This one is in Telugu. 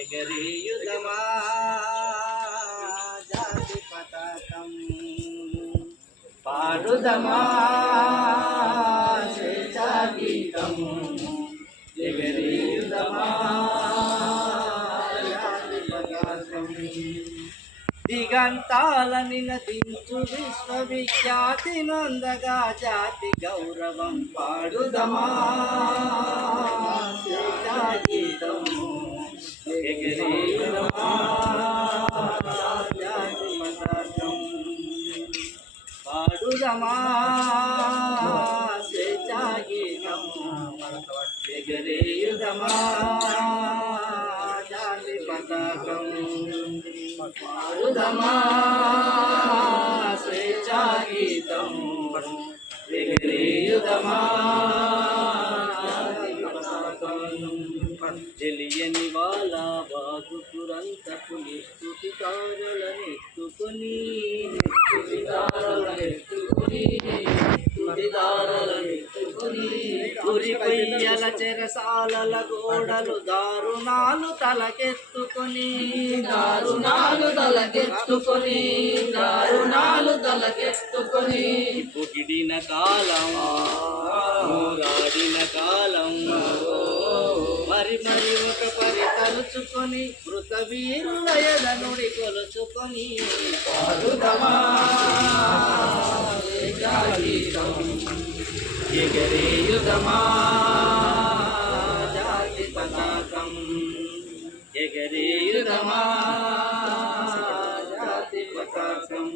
ఎగరేయుదమా జాతి పతాకం పాడుదమా స్వేచ్ఛా గీతం ఎగరేయుదమా జాతి పతాకం దిగంతాలని నదించు విశ్వవిఖ్యాతి నొందగా జాతి గౌరవం పాడుదమా స్వేచ్ఛా గీతం ఎగరేయుదమా జాతి పతాకం పాడుదమా స్వేచ్ఛా గీతం ఎగరేయుదమా జాతి పతాకం పాడుదమా స్వేచ్ఛా గీతం ఎగరేయుదమా తెలియని వాళ్ళ బాగుతురంతపుని స్తుతికారులనెత్తుకొని ఉరిపయ్యల చెరసాలల గోడలు దారుణాలు తలకెత్తుకొని పొగిడిన కాలం పోరాడిన కాలం మరి మరి ఒక పరి తలుచుకొని మృత వీరుల ఎదనుడి కొలుచుకొని పాడుదమా ఎగరేయుదమా జాతి పతాకం ఎగరేయుదమా జాతి పతాకం